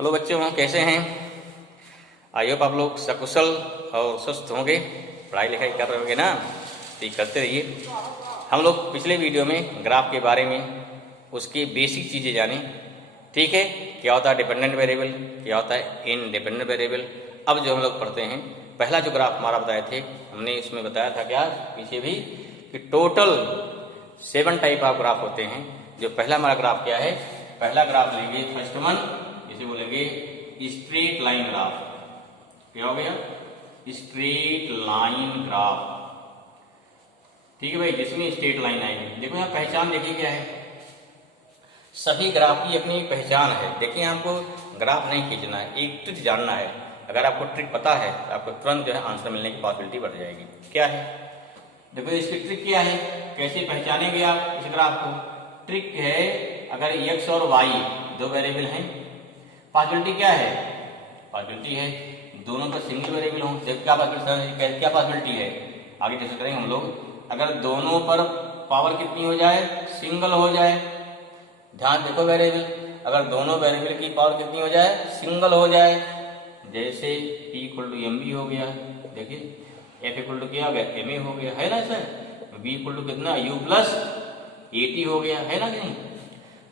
Hello बच्चों, कैसे हैं? आई होप आप लोग सकुशल और स्वस्थ होंगे। पढ़ाई लिखाई कर रहे होंगे ना, तो ये करते रहिए। हम लोग पिछले वीडियो में ग्राफ के बारे में उसकी बेसिक चीज़ें जाने, ठीक है। क्या होता है डिपेंडेंट वेरिएबल, क्या होता है इनडिपेंडेंट वेरिएबल। अब जो हम लोग पढ़ते हैं, पहला जो ग्राफ हमारा बताए थे, हमने इसमें बताया था क्या पीछे भी कि टोटल 7 टाइप ऑफ ग्राफ होते हैं। जो पहला हमारा ग्राफ क्या है, पहला ग्राफ लेंगे फर्स्ट वन, इसे बोलेंगे स्ट्रेट लाइन ग्राफ। क्या हो गया? स्ट्रेट लाइन ग्राफ, ठीक है भाई, जिसमें स्ट्रेट लाइन आएगी। देखो यहाँ पहचान देखिए क्या है, सभी ग्राफ की अपनी एक पहचान है। देखिए हमको ग्राफ नहीं खींचना है, एक ट्रिक जानना है। अगर आपको ट्रिक पता है तो आपको तुरंत जो है आंसर मिलने की पॉसिबिलिटी बढ़ जाएगी। क्या है देखो इसकी ट्रिक क्या है, कैसे पहचानेंगे आप इस ग्राफ को। ट्रिक है, अगर x और y दो वेरिएबल हैं, पॉसिबिलिटी क्या है, पॉसिबिलिटी है दोनों का सिंगल वेरिएबल हो। देखो क्या पॉसिबिलिटी है, आगे डिस्कस करेंगे हम लोग। अगर दोनों पर पावर कितनी हो जाए, सिंगल हो जाए। ध्यान देखो वेरिएबल, अगर दोनों वेरिएबल की पावर कितनी हो जाए, सिंगल हो जाए। जैसे p इक्वल टू mb हो गया, देखिए f इक्वल टू क्या हो गया, ma हो गया, है ना सर। v इक्वल टू कितना, u प्लस at हो गया, है ना कि नहीं।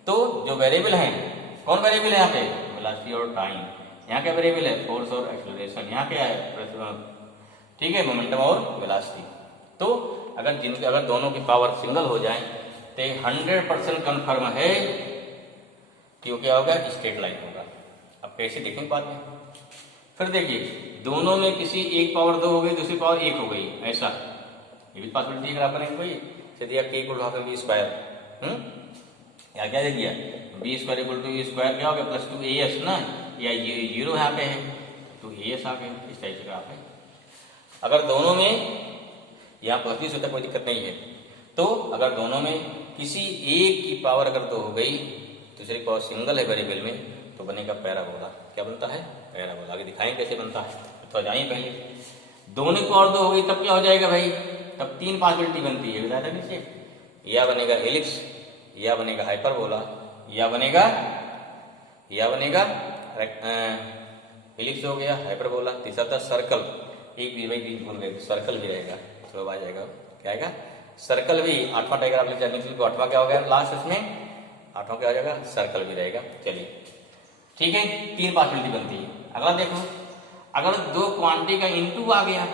तो जो वेरिएबल हैं, कौन वेरिएबल है यहाँ पे, वेलोसिटी और टाइम। यहाँ क्या वेरिएबल है, फोर्स और एक्सेलरेशन। यहाँ क्या है, ठीक है, मोमेंटम और वेलोसिटी। तो अगर दोनों की पावर सिंगल हो जाए तो 100% कन्फर्म है कि वो क्या होगा, स्ट्रेट लाइन होगा। अब कैसे देखेंगे बाद में। फिर देखिए दोनों में किसी एक पावर 2 हो गई, दूसरी पावर 1 हो गई, ऐसा ये भी पॉसिबिलिटी अगर आपने कोई दिया k equal to B square, या क्या दे दिया, B square equal to square क्या हो गया प्लस 2as ना, या जीरो यहाँ पे है तो as आ गया। इस टाइप से ग्राफ है। अगर दोनों में यहाँ पॉजिटिव होता कोई दिक्कत नहीं है, तो अगर दोनों में किसी एक की पावर अगर 2 हो गई, दूसरी पावर सिंगल है वेरिएबल में, तो बनेगा पैराबोला। क्या बनता है, पैराबोला। आगे दिखाएं कैसे बनता है, तो जाइए पहले। दोनों की पावर 2 हो गई तब क्या हो जाएगा भाई, तब 3 पॉसिबिलिटी बनती है, बताया था नीचे। या बनेगा एलिप्स, या बनेगा हाइपरबोला, या बनेगा एलिप्स हो गया, हाइपरबोला। तीसरा था सर्कल, एक भी भाई भूल गए, सर्कल भी रहेगा, चलो आ जाएगा, क्या आएगा, सर्कल भी। 8वां डायग्राम लेते हैं, 8वां क्या हो गया लास्ट, इसमें 8वां क्या हो जाएगा, सर्कल भी रहेगा। चलिए ठीक है, 3 पॉसिबिलिटी बनती है। अगला देखो, अगर 2 क्वांटिटी का इनटू आ गया,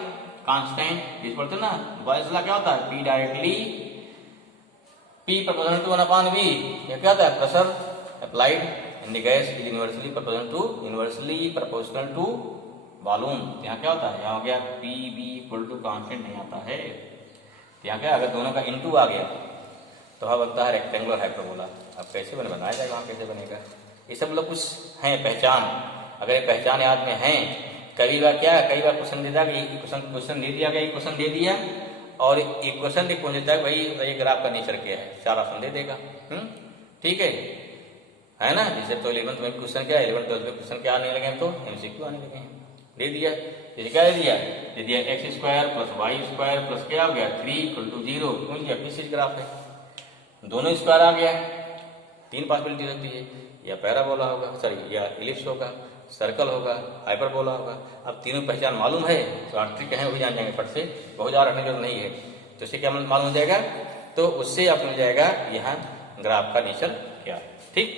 कांस्टेंट इस पढ़ते ना, बॉयज ला क्या होता है, P directly P proportional to 1/v, ये क्या होता है, pressure applied in the gas is inversely proportional to volume. यहाँ क्या होता है, यहाँ हो गया PV इक्वल टू कांस्टेंट नहीं आता है, यहाँ क्या, अगर दोनों का इनटू आ गया तो वहाँ बनता है रेक्टेंगुलर हाइपरबोला। अब कैसे बनाया जाएगा, वहाँ कैसे बनेगा, ये सब लोग कुछ है पहचान। अगर ये पहचान याद में है, कई बार क्या, कई बार क्वेश्चन दे दिया, क्वेश्चन दे दिया, एक क्वेश्चन दे दिया और एक क्वेश्चन पूछ देता है भाई ये ग्राफ का नेचर क्या है, 4 ऑप्शन दे देगा। ठीक है ना। जैसे तो 11th में क्वेश्चन क्या है, 11th 12th में क्वेश्चन क्या आने लगे, तो MCQ आने लगे हैं, दे दिया। जैसे क्या दे दिया x square plus Y square plus क्या हो गया 3 इक्वल टू 0। क्यों दिया, पीछे ग्राफ है, दोनों स्क्वायर आ गया। 3 पॉसिबिलिटी रहती है, या पैराबोला होगा, सॉरी, या एलिप्स होगा, सर्कल होगा, हाइपरबोला होगा। अब तीनों पहचान मालूम है तो ट्रिक है, वही जान जाएंगे फट से, बहुत ज़्यादा रखने की जरूरत नहीं है। तो इससे क्या मालूम हो जाएगा, तो उससे आपको मिल जाएगा यहाँ ग्राफ का नेचर क्या, ठीक।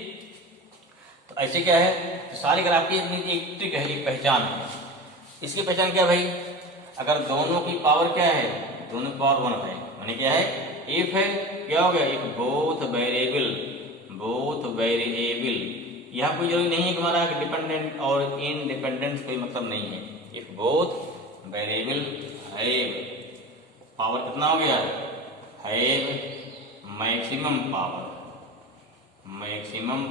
तो ऐसे क्या है, तो सारे ग्राफ की एक ट्रिक है, एक पहचान है। इसकी पहचान क्या भाई, अगर दोनों की पावर क्या है, दोनों की पावर 1 है, माने क्या है, इफ है क्या हो गया, एक बोथ वेरिएबल। यहाँ कोई जरूरी नहीं है कि हमारा डिपेंडेंट और इनडिपेंडेंट कोई मतलब नहीं है। If both variable have power कितना हो गया, हैव मैक्सिमम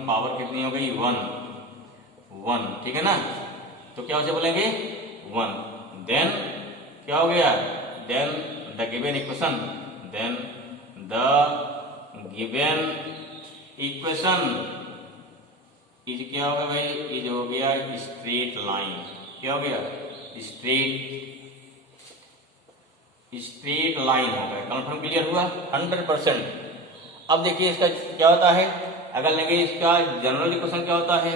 पावर कितनी हो गई, 1, ठीक है ना। तो क्या उसे बोलेंगे 1, देन क्या हो गया, then the given equation is क्या होगा भाई, इज हो गया स्ट्रेट लाइन। क्या हो गया, स्ट्रेट लाइन हो गया। कन्फर्म क्लियर हुआ 100%। अब देखिए इसका क्या होता है, अगर लेंगे इसका जनरल इक्वेशन क्या होता है,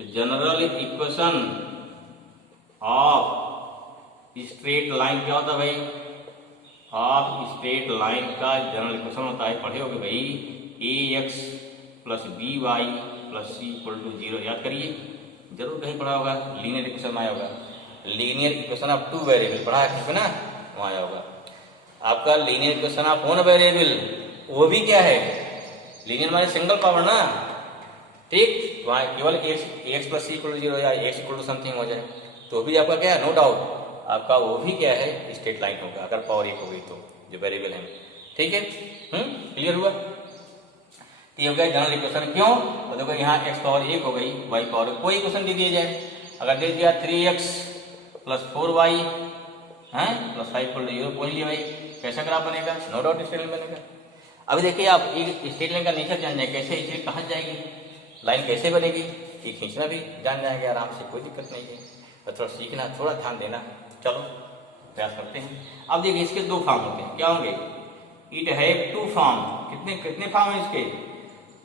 तो general equation of straight line क्या होता है भाई? ऑफ स्ट्रेट लाइन का जनरल इक्वेशन होता है, पढ़े होगे भाई, ax plus B Y plus C equal to 0। याद करिए, जरूर कहीं पढ़ा होगा, लीनियर इक्वेशन में आया होगा। Linear equation of two variable पढ़ा है ना, वहाँ आया होगा। आपका linear equation of one variable, वो भी क्या है? लीनियर माने सिंगल पावर ना, ठीक। वहाँ केवल X plus C equal to 0 या एक्स इक्वल टू समथिंग हो जाए तो भी आपका क्या है, नो डाउट आपका वो भी क्या है, स्ट्रेट लाइन होगा, अगर पावर 1 हो गई तो, जो वेरिएबल है। ठीक है, क्लियर हुआ? तो ये हो गया जनरल इक्वेशन। क्यों? तो देखो यहाँ x पावर 1 हो गई, y पावर कोई इक्वेशन दे दिया जाए, अगर दे दिया 3x प्लस 4y है प्लस 5 इक्वल टू 0, बोल लिया भाई, कैसा ग्राफ बनेगा? नो डाउट स्ट्रेट लाइन बनेगा। अभी देखिए आप एक स्ट्रेट लाइन का नेचर जान जाए, कैसे स्ट्रेट कहाँ जाएगी, लाइन कैसे बनेगी, ये खींचना भी जान जाएंगे आराम से, कोई दिक्कत नहीं है। तो थोड़ा सीखना, थोड़ा ध्यान देना। चलो प्रयास करते हैं। अब देखिए इसके दो फॉर्म होते हैं, क्या होंगे? इट है टू फॉर्म। कितने कितने फॉर्म है इसके?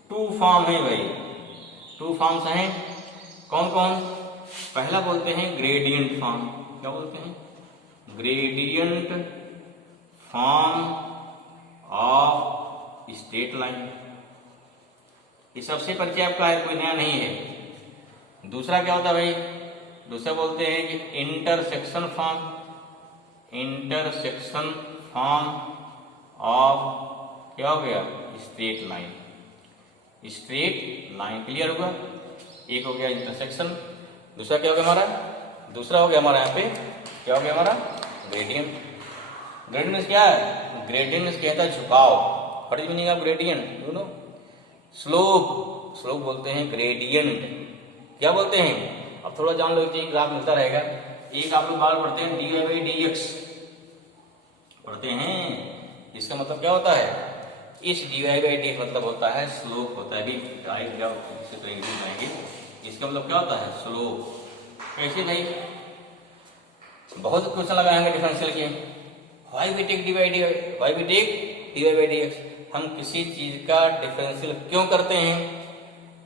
2 फॉर्म है भाई, 2 फॉर्म्स हैं। कौन कौन? पहला बोलते हैं ग्रेडियंट फॉर्म। क्या बोलते हैं? Gradient form of straight line. ये सबसे परिचय आपका है, कोई नया नहीं है। दूसरा क्या होता है भाई? दूसरा बोलते हैं कि intersection form. Intersection form of क्या हो गया? Straight line. Straight line clear होगा। एक हो गया इंटरसेक्शन, दूसरा क्या हो गया हमारा? दूसरा हो गया हमारा यहाँ पे क्या हो गया हमारा? ग्रेडियंट। ग्रेडियंट क्या है? ग्रेडियंट कहता है झुकाव। What is meaning of gradient? You know, slope. Slope बोलते हैं ग्रेडियंट। क्या बोलते हैं? अब थोड़ा जान लो, एक ग्राफ मिलता रहेगा। एक आप लोग बार पढ़ते हैं dy बाई dx पढ़ते हैं, इसका मतलब क्या होता है? इस dy बाई dx मतलब होता है स्लोप होता है। अभी बनाएंगे, इसका मतलब क्या होता है? स्लोप। कैसे भाई? बहुत क्वेश्चन लगाएंगे डिफरेंशियल के। Why we take dy by dx, हम किसी चीज का डिफरेंशियल क्यों करते हैं,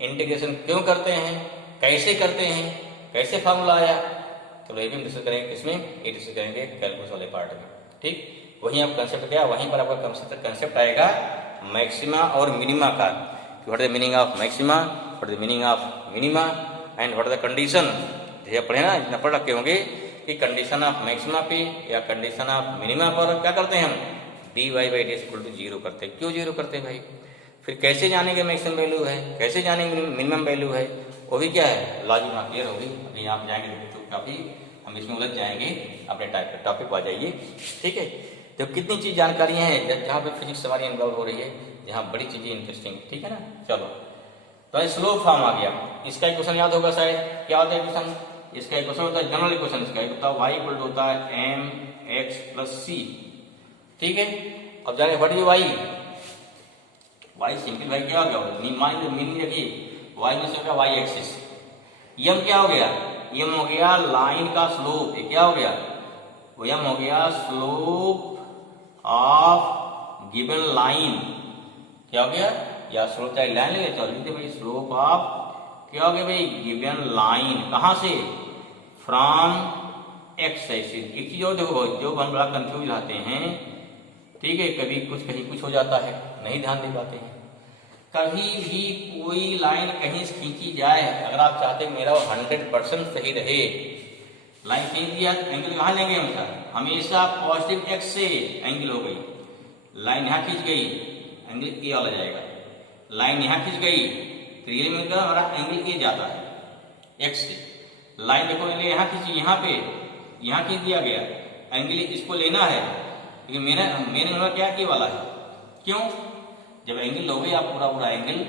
इंटीग्रेशन क्यों करते हैं, कैसे करते हैं, कैसे फार्मूला आया, तो ये भी हम डिस्कस करेंगे। किसमें? ये डिस्कस करेंगे कैलकुलस वाले पार्ट में। ठीक, वहीं आप कंसेप्ट क्या, वहीं पर आपका कंसेप्ट आएगा मैक्सिमा और मिनिमा का। What is the meaning of maxima, what is the meaning of minima and what is the condition. जैसे पढ़े ना, इतना पढ़ रखे होंगे कि कंडीशन ऑफ मैक्सिमा पे या कंडीशन ऑफ मिनिमा पर क्या करते हैं हम? dy by dx equal to 0 करते हैं। क्यों 0 करते हैं भाई? फिर कैसे जानेंगे मैक्सिमम वैल्यू है, कैसे जानेंगे मिनिमम वैल्यू है, वो भी क्या है? लॉजिक में क्लियर होगी। अभी आप जाएंगे तो काफी हम इसमें उलझ जाएंगे, अपने टॉपिक पर आ जाइए। ठीक है, तो कितनी चीज जानकारियां हैं जहाँ पे फिजिक्स हमारी इन्वॉल्व हो रही है, जहाँ बड़ी चीजें इंटरेस्टिंग। ठीक है ना, चलो तो स्लोप फॉर्म आ गया। इसका इक्वेशन याद होगा शायद, क्या होता है इक्वेशन? इसका इक्वेशन होता है जनरल इक्वेशन। इसका होता है y इक्वल टू होता है mx प्लस c। ठीक है, अब जाने व्हाट इज y सिंपल भाई क्या हो गया? मीनिंग रखिए, y में से y एक्सिस, m क्या हो गया? m हो गया लाइन का स्लोप। ये क्या हो गया? वो m हो गया स्लोप ऑफ गिवन लाइन। क्या हो गया? या स्लोप चाहे लाइन ले तो लिखते भाई स्लोप ऑफ क्या हो गया भाई? Given line. कहां से? From x axis. एक चीज और देखो, जो हम बड़ा कंफ्यूज आते हैं, ठीक है, कभी कुछ कहीं कुछ हो जाता है, नहीं ध्यान दे पाते हैं। कभी भी कोई लाइन कहीं से खींची जाए, अगर आप चाहते हैं मेरा 100% सही रहे, लाइन खींच दिया, एंगल कहाँ लेंगे हम सर? हमेशा पॉजिटिव एक्स से एंगल हो गई। लाइन यहाँ खींच गई, एंगल ए वाला जाएगा। लाइन यहाँ खींच गई तो रियल में हमारा एंगल ए जाता है एक्स से। लाइन देखो यहाँ खींची, यहाँ पे यहाँ खींच दिया गया, एंगल इसको लेना है, लेकिन मेरा नंबर क्या ए वाला है। क्यों? जब एंगल लोगे आप पूरा एंगल,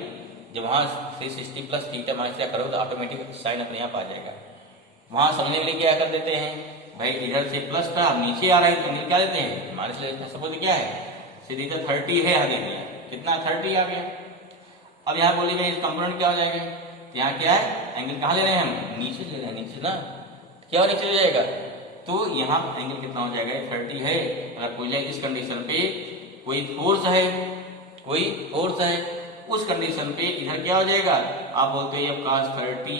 जब वहाँ 360 प्लस थीटा माइनस क्या करोगे तो ऑटोमेटिक साइन अपने आप आ जाएगा। वहाँ समझने के लिए क्या कर देते हैं भाई, इधर से प्लस था, अब नीचे आ रहा है तो एंगल क्या देते हैं? माइनस ले लेते हैं। सपोज क्या है, सीधा 30 है, आगे दिया कितना 30 आ गया। अब यहाँ बोलिएगा इस कंपोनेंट क्या हो जाएगा? यहाँ क्या है? एंगल कहाँ ले रहे हैं हम? नीचे ले रहे हैं, नीचे ना, क्या नीचे ले जाएगा तो यहाँ एंगल कितना हो जाएगा? 30 है। अगर कोई इस कंडीशन पे कोई फोर्स है, उस कंडीशन पे इधर क्या हो जाएगा? आप बोलते हैं cos 30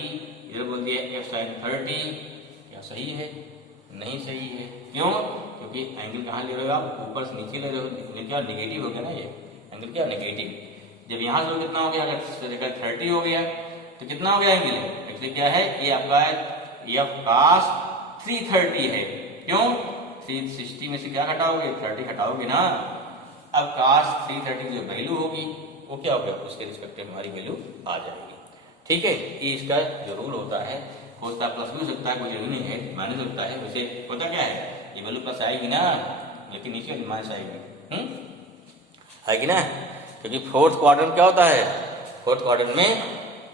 इधर बोल दिया f sin 30, क्या सही है? नहीं सही है। क्यों? क्योंकि एंगल कहाँ ले रहे हो आप? ऊपर से नीचे ले रहे हो, क्या नेगेटिव हो गया ना ये एंगल, क्या नेगेटिव। जब यहाँ से कितना हो गया, अगर 30 हो गया तो कितना हो गया एंगल? एक्चुअली क्या है, ये आपका f cos 330 है। क्यों? 360 में से क्या घटाओगे? 30 घटाओगे ना। अब cos 330 की जो वैल्यू होगी वो क्या होगा, उसके रिस्पेक्टिव हमारी वैल्यू आ जाएगी। ठीक है, ये इसका जो रूल होता है, हो सकता है प्लस भी हो सकता है, कोई जरूरी नहीं है, माइनस होता है। वैसे होता क्या है, ये वैल्यू प्लस आएगी ना, लेकिन नीचे माइनस आएगी, आएगी ना, क्योंकि फोर्थ क्वाड्रेंट क्या होता है, फोर्थ क्वाड्रेंट में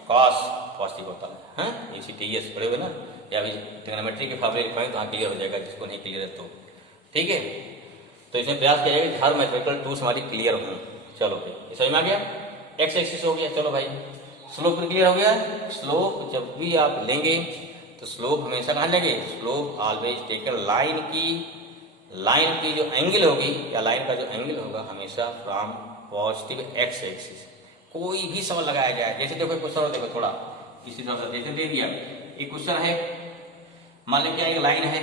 कॉस पॉजिटिव होता है। ECTS पढ़े हुए ना, या अभी ट्रिग्नोमेट्री के फॉर्मूले लिखवाएं तो हाँ क्लियर हो जाएगा, जिसको नहीं क्लियर है तो। ठीक है, तो इसमें प्रयास किया जाएगा कि हर मैथमेटिकल टूल्स हमारी क्लियर हों। चलो भाई समझ में आ गया, एक्स एक्सिस हो गया। चलो भाई स्लोप क्लियर हो गया। स्लोप जब भी आप लेंगे तो स्लोप हमेशा कहाँ लेंगे, स्लोप ऑलवेज टेक लाइन की जो एंगल होगी या लाइन का जो एंगल होगा हमेशा फ्रॉम पॉजिटिव एक्स एक्सिस। कोई भी सवाल लगाया जाए, जैसे देखो क्वेश्चन, देखो थोड़ा इसी तरह से जैसे दे दिया, एक क्वेश्चन है, मान लो क्या एक लाइन है,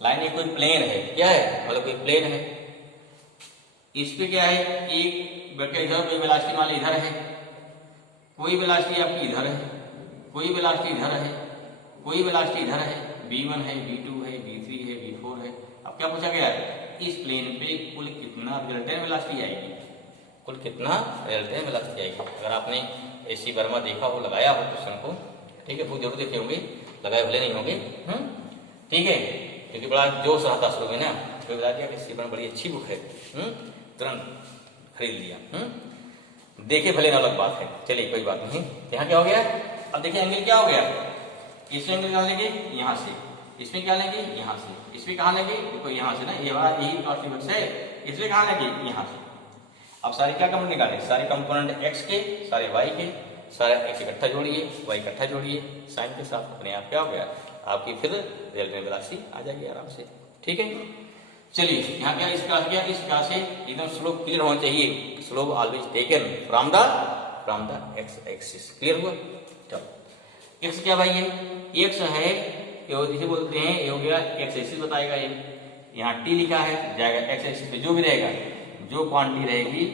लाइन एक कोई प्लेन है, क्या है मतलब कोई प्लेन है, इस पे क्या है, एक वेक्टर इधर, कोई वेलोसिटी मान लो इधर है, कोई वेलोसिटी आपकी इधर है, कोई वेलोसिटी इधर है, कोई वेलोसिटी इधर है, v1 है, v2 है, v3 है, v4 है। अब क्या पूछा गया है, इस प्लेन पे कुल कितना रिजल्टेंट वेलोसिटी आएगी, कुल कितना रिजल्टेंट वेलोसिटी आएगी। अगर आपने एसी वर्मा देखा हो, लगाया हो क्वेश्चन को, ठीक है, बुक जरूर देखे होंगे, लगाए भले नहीं होंगे, ठीक है, क्योंकि बड़ा जोश रहा था शुरू में ना, तो बता दिया कि एसी वर्मा बड़ी अच्छी बुक है, तुरंत खरीद लिया, देखे भले ना अलग बात है। चलिए कोई बात नहीं, यहाँ क्या हो गया, अब देखिए एंगल क्या हो गया, इसमें एंगल कहाँ लेंगे, यहाँ से, इसमें क्या लेंगे, यहाँ से, इसमें कहाँ लेंगे, देखो यहाँ से ना, ये हमारा यही कॉन्स्टिट्यूएंट्स है, इसमें कहाँ लेंगे, यहाँ से। अब सारे क्या कंपोनेंट निकाले, सारे कंपोनेंट x के, सारे y के, सारे x इकट्ठा जोड़िए, y इकट्ठा जोड़िए, साइन के साथ, अपने आप क्या हो गया, आपकी फिर रिजल्टेंट वेलोसिटी आ जाएगी आराम से। ठीक है, चलिए यहाँ क्या, इसका क्या, इस प्रकार से एकदम स्लोप क्लियर होना चाहिए, slope always taken from the x axis. Clear हुआ। चलो एक्स क्या भाई है, एक्स है, जिसे बोलते हैं, ये हो गया एक्स एक्सिस बताएगा ये, यहाँ टी लिखा है, जाएगा एक्स एक्सिस पे जो भी रहेगा, जो क्वांटिटी रहेगी,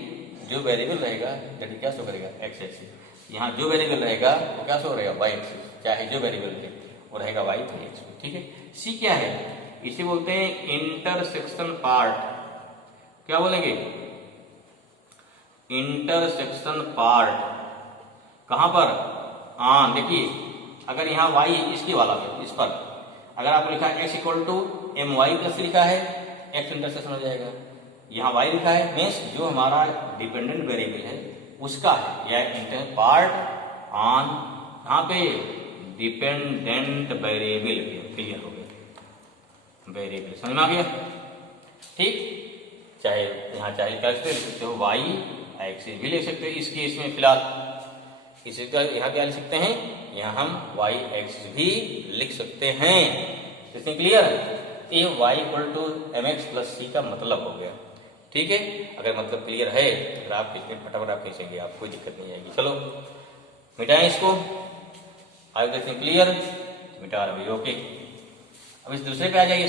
जो वेरिएबल रहेगा, दैट क्या शो करेगा, एक्स एक्सिस। यहाँ जो वेरिएबल रहेगा वो क्या शो करेगा, वाई एक्सिस, चाहे जो वेरिएबल है वो रहेगा वाई एक्स। ठीक है, सी क्या है, इसे बोलते हैं इंटरसेक्शन पार्ट। क्या बोलेंगे, इंटरसेक्शन पार्ट, कहां पर, हाँ देखिए, अगर यहाँ y इसके वाला है, इस पर अगर आपको लिखा है x equal to M Y plus लिखा है, x इंटरसेक्शन हो जाएगा, यहाँ y लिखा है, मीन्स जो हमारा डिपेंडेंट वेरिएबल है उसका है, यह इंटर पार्ट ऑन, यहाँ पे डिपेंडेंट वेरिएबल। क्लियर हो गया, वेरिएबल समझ में आ गया। ठीक, चाहे यहाँ चाहे लिख सकते हो वाई एक्सिस भी ले सकते हो, इस केस में फिलहाल इसी का यहाँ क्या लिख सकते हैं, यहाँ हम वाई एक्सिस भी लिख सकते हैं। इसमें क्लियर है, ये y equal to M x plus c का मतलब हो गया। ठीक है, अगर मतलब क्लियर है तो फिर आप इसमें फटाफट आप खींचेंगे, आप कोई दिक्कत नहीं आएगी। चलो मिटाएं इसको, आगे देखते क्लियर, मिटा रहे ओके। अब इस दूसरे पे आ जाइए,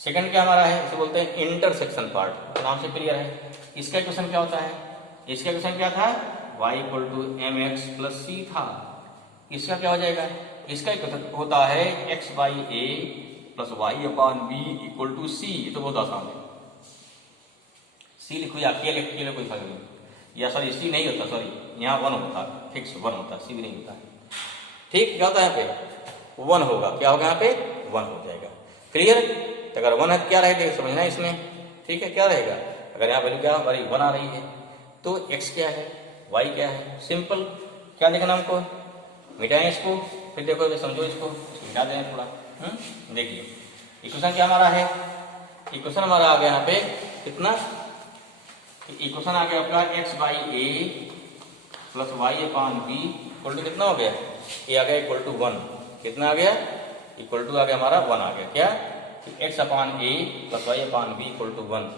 सेकंड क्या हमारा है, इसे बोलते हैं इंटरसेक्शन पार्ट, नाम से क्लियर है। इसका क्वेश्चन क्या होता है, इसका क्वेश्चन क्या था, y equal to M x plus c था, इसका क्या हो जाएगा, इसका क्वेश्चन होता है x by A plus Y upon B equal to c. ये तो बहुत आसान है, सी लिखो या के लिख कोई फर्क नहीं, या सॉरी सी नहीं होता, सॉरी यहाँ वन होता, फिक्स वन होता, सी भी नहीं होता। ठीक, क्या होता है यहाँ पे वन होगा, क्या होगा यहाँ पे वन हो जाएगा। क्लियर, तो अगर वन है क्या रहेगा समझना है इसमें। ठीक है, क्या रहेगा, अगर यहाँ वैल्यू क्या हमारी वन आ रही है तो x क्या है, y क्या है, सिंपल क्या लिखना हमको, मिटाएं इसको, फिर देखो समझो इसको, मिटा दें थोड़ा। देखिए इक्वेशन क्या हमारा है, इक्वेशन हमारा आ गया यहाँ पे कितना, इक्वेशन आ गया आपका x by A plus Y upon B equal to कितना हो गया, ये आ गया इक्वल टू वन, कितना आ गया, इक्वल टू आ गया हमारा वन आ गया, क्या x upon A plus Y upon B equal to one.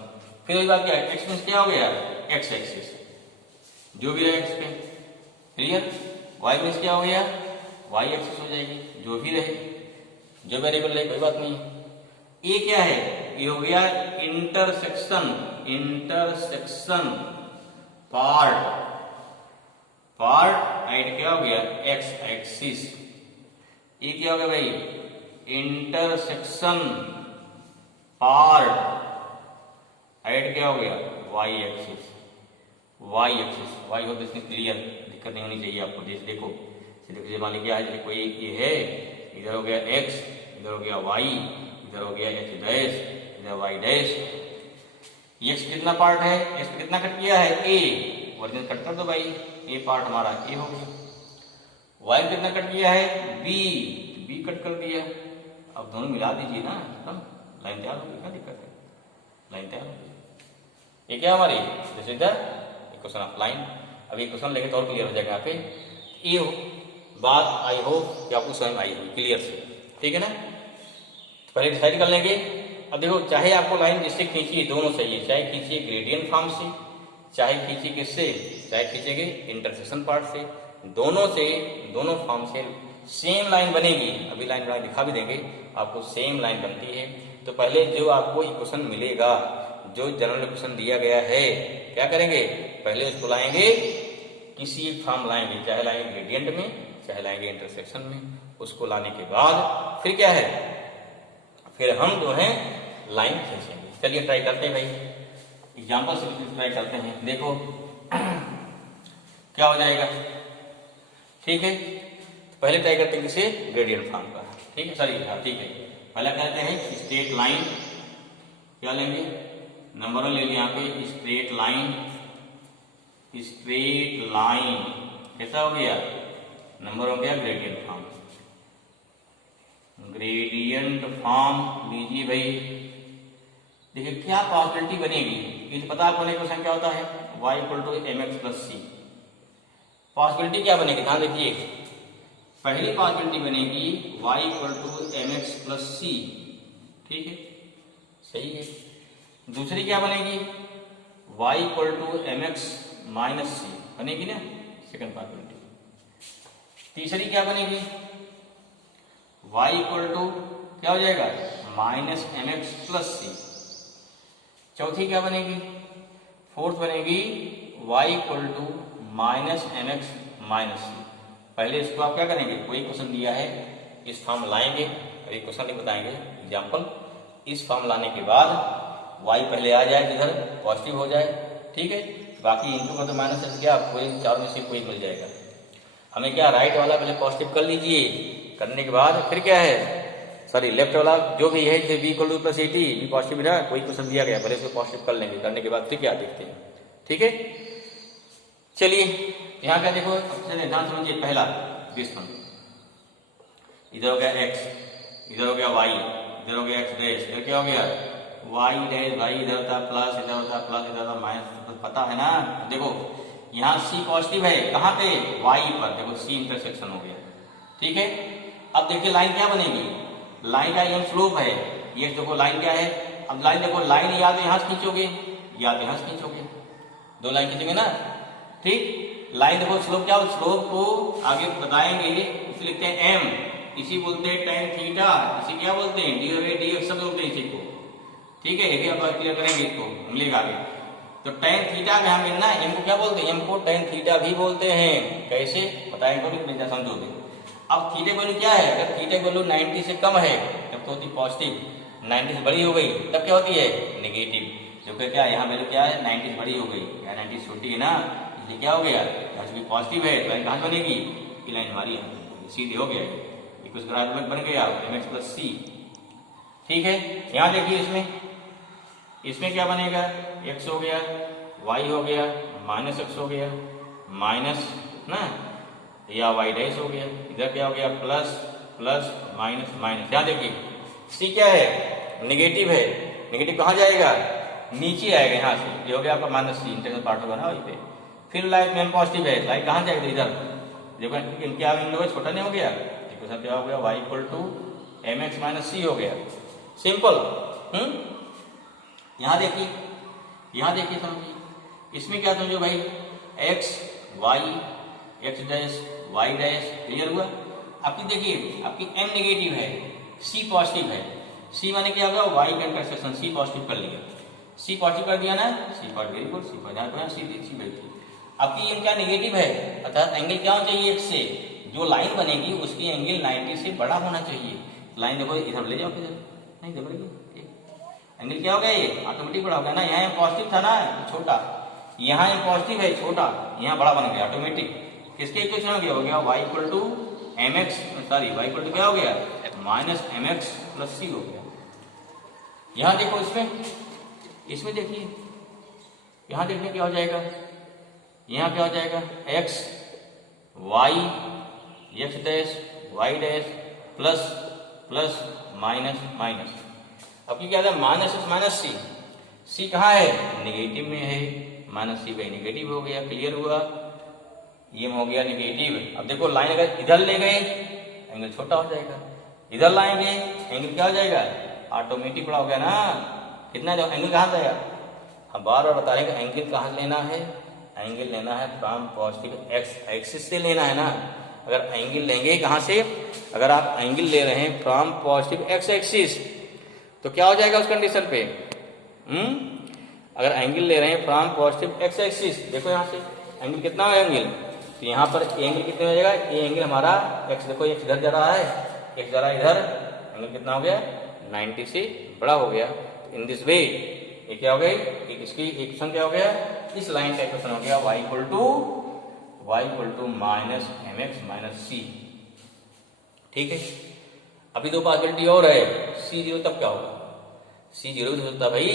फिर वही बात क्या है, x मीन्स क्या हो गया, x एक्सिस जो भी है x पे, क्लियर, y मीन्स क्या हो गया, वाई एक्सिस हो जाएगी, जो भी रहे, जो वेरिएबल रहे कोई बात नहीं है। ये क्या है, ये हो गया intersection, intersection part, part at क्या हो गया एक्स एक्सिस। ये क्या हो गया भाई, इंटरसेक्शन पार्ट एट क्या हो गया Y axis, Y axis, Y हो तो इसमें क्लियर दिक्कत नहीं होनी चाहिए आपको। देखो देखो मान लीजिए क्या है, जैसे कोई ये है, इधर हो गया एक्स, इधर हो गया वाई, इधर हो गया एक्स डैश, इधर वाई डैश। एक्स कितना पार्ट है, एक्स कितना कट किया है ए, ओरिजिनल कट कर दो भाई, ए पार्ट हमारा ए हो गया। वाई कितना कट किया है बी, बी कट कर दिया। अब दोनों मिला दीजिए ना, एकदम लाइन तैयार होगी, क्या दिक्कत है, लाइन तैयार होगी। ये क्या हमारी this is the equation of line. अब ये क्वेश्चन लेके तो और क्लियर हो जाएगा यहाँ पे। ये बात आई होप कि आपको समझ आई होगी क्लियर से, ठीक है ना। तो पहले डिसाइड कर लेंगे। अब देखो, चाहे आपको लाइन जिससे खींचिए दोनों चाहिए, चाहे खींचिए ग्रेडियंट फॉर्म से, चाहे खींचिए किससे, चाहे खींचेंगे इंटरसेक्शन पार्ट से, दोनों से, दोनों फॉर्म से सेम लाइन बनेगी। अभी लाइन बना दिखा भी देंगे आपको, सेम लाइन बनती है। तो पहले जो आपको इक्वेशन मिलेगा, जो जनरल इक्वेशन दिया गया है, क्या करेंगे, पहले उसको लाएंगे किसी एक फॉर्म लाएंगे, चाहे लाएंगे ग्रेडियंट में, चाहे लाएंगे इंटरसेक्शन में। उसको लाने के बाद फिर क्या है, फिर हम जो है लाइन खींचेंगे। चलिए ट्राई करते हैं भाई, एग्जाम्पल से ट्राई करते हैं। देखो क्या हो जाएगा, ठीक है। तो पहले ट्राई करते हैं किसी ग्रेडियंट फॉर्म का, ठीक है, सॉरी हाँ ठीक है। पहले कहते हैं स्ट्रेट लाइन, क्या लेंगे, नंबर ले लिया यहाँ पे, स्ट्रेट लाइन, स्ट्रेट लाइन कैसा हो गया, नंबर हो गया ग्रेडियंट फॉर्म, ग्रेडियंट फॉर्म लीजिए भाई। देखिए क्या पॉसिबिलिटी बनेगी, ये तो पता आपको क्वेश्चन क्या होता है, y equal to M x plus c. Possibility क्या बनेगी, ध्यान देखिए, पहली पॉसिबिलिटी बनेगी y equal to M x plus c, ठीक है, सही है। दूसरी क्या बनेगी, y equal to M x minus c बनेगी ना, सेकंड पॉसिबिलिटी। तीसरी क्या बनेगी, y इक्वल टू क्या हो जाएगा minus M x plus c. चौथी क्या बनेगी, फोर्थ बनेगी y equal to minus M x minus c. पहले इसको आप क्या करेंगे, कोई क्वेश्चन दिया है इस फॉर्म लाएंगे, और एक क्वेश्चन नहीं बताएंगे एग्जाम्पल। इस फॉर्म लाने के बाद y पहले आ जाए, इधर पॉजिटिव हो जाए, ठीक है, बाकी इनटू का तो माइनस है, क्या कोई चार में से कोई मिल जाएगा हमें। क्या राइट वाला पहले पॉजिटिव कर लीजिए, करने के बाद फिर क्या है, सॉरी लेफ्ट वाला जो भी है, जैसे B equal to plus eighty, B positive रहा, कोई क्वेश्चन दिया गया, पहले इसको पॉजिटिव कर लेंगे, करने के बाद फिर क्या देखते हैं, ठीक है। चलिए यहाँ का देखो, ध्यान समझिए, पहला दिस वन, इधर हो गया एक्स, इधर हो गया वाई, इधर हो गया एक्स डैश, इधर क्या हो गया वाई डैश, भाई इधर होता प्लस, इधर होता प्लस, इधर होता माइनस, पता है ना। देखो यहाँ सी पॉजिटिव है, कहाँ पे, वाई पर, देखो सी इंटरसेक्शन हो गया, ठीक है। अब देखिए लाइन क्या बनेगी, लाइन का ये स्लोप है, ये देखो लाइन क्या है। अब लाइन देखो, लाइन या तो यहाँ से खींचोगे या तो यहाँ से खींचोगे, दो लाइन खींचोगे ना, ठीक। लाइन देखो स्लोप क्या, स्लोप को आगे बताएंगे, इसे लिखते हैं एम, इसी बोलते हैं टेन थीटा, इसी क्या बोलते हैं डी और डी सब बोलते हैं इसी को, ठीक है। ये आप क्लियर करेंगे, इसको मिलेगा आगे। तो टेन थीटा में हम ना एम को क्या बोलते हैं, एम को टेन थीटा भी बोलते हैं, कैसे बताएंगे तो समझोगे। अब थीटा वैल्यू क्या है, अगर थीटा वैल्यू 90 से कम है तब तो होती पॉजिटिव, 90 से बड़ी हो गई तब क्या होती है नेगेटिव। जो क्या यहाँ वैल्यू क्या है 90 से बड़ी हो गई, यहाँ 90 छोटी है ना, इसलिए क्या हो गया, यहाँ पॉजिटिव है, लाइन कहाँ बनेगी, ये लाइन हमारी सीधे हो गया, बन गया एम एक्स प्लस सी, ठीक है। यहाँ देखिए इसमें क्या बनेगा, एक्स हो गया, वाई हो गया, माइनस एक्स हो गया, माइनस ना, या वाई डैश हो गया, इधर क्या हो गया प्लस प्लस माइनस माइनस। यहाँ देखिए सी क्या है नेगेटिव है, नेगेटिव कहाँ जाएगा, नीचे आएगा, यहाँ से ये हो गया आपका माइनस सी, इंटरनल पार्ट होगा ना वहीं पे। फिर लाइन में पॉजिटिव है, लाइन कहाँ जाएगा इधर, देखो इनके इन लोग छोटा नहीं हो गया, इक्वेशन क्या हो गया y equal to M x minus c हो गया, सिंपल। यहाँ देखिए समझिए, इसमें क्या समझो भाई, X Y X dash Y dash, clear हुआ। आपकी देखिए आपकी m नेगेटिव है, c पॉजिटिव है। c माने क्या होगा, y का इंटरसेक्शन, c पॉजिटिव कर लिया, c पॉजिटिव कर दिया ना, c positive, very good, c positive. आपकी m क्या नेगेटिव है, अर्थात एंगल क्या होना चाहिए, x से जो लाइन बनेगी उसकी एंगल 90 से बड़ा होना चाहिए। लाइन देखो इधर ले जाओ, किधर नहीं देखो, एंगल क्या हो गया, ये ऑटोमेटिक बड़ा हो गया ना। यहाँ पॉजिटिव था ना छोटा, यहाँ पॉजिटिव है छोटा, यहाँ बड़ा बन गया ऑटोमेटिक। किसके इक्वेशन हो गया, y equal to M X, sorry y equal to क्या हो गया, minus M x plus C हो गया। यहाँ देखो इसमें देखिए, यहाँ देखने क्या हो जाएगा, यहाँ क्या हो जाएगा, x y X dash Y dash plus plus minus minus. अब क्या था, माइनस माइनस सी, सी कहाँ है, नेगेटिव में है, माइनस सी बाई नेगेटिव हो गया, क्लियर हुआ, ये हो गया नेगेटिव। अब देखो लाइन अगर इधर ले गए एंगल छोटा हो जाएगा, इधर लाएंगे एंगल क्या हो जाएगा, ऑटोमेटिक बड़ा हो गया ना। कितना जो एंगल कहाँ जाएगा, हम बार बार बता रहे हैं एंगल कहाँ लेना है, एंगल लेना है फ्रॉम पॉजिटिव एक्स एक्सिस से लेना है ना। अगर एंगल लेंगे कहाँ से, अगर आप एंगल ले रहे हैं फ्रॉम पॉजिटिव एक्स एक्सिस तो क्या हो जाएगा उस कंडीशन पे, अगर एंगल ले रहे हैं फ्रॉम पॉजिटिव एक्स एक्सिस, देखो यहाँ से एंगल कितना है एंगल, तो यहाँ पर एंगल कितने हो जाएगा, ये एंगल हमारा एक्स, देखो एक्स इधर जा रहा है, एक्स जा रहा है इधर, एंगल कितना हो गया, 90 से बड़ा हो गया। इन दिस वे ये क्या हो गई, इसकी इक्वेशन क्या हो गया, इस लाइन का इक्वेशन हो गया y equal to minus M x minus c. ठीक है, अभी दो पॉसिबिलिटी और है, c जीरो तब क्या होगा, c जीरो भी हो सकता भाई,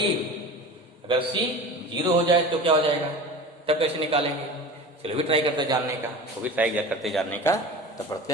अगर c जीरो हो जाए तो क्या हो जाएगा, तब कैसे निकालेंगे, चलो भी ट्राई करते जानने का, वो भी ट्राई करते जानने का, तब पढ़ते हैं।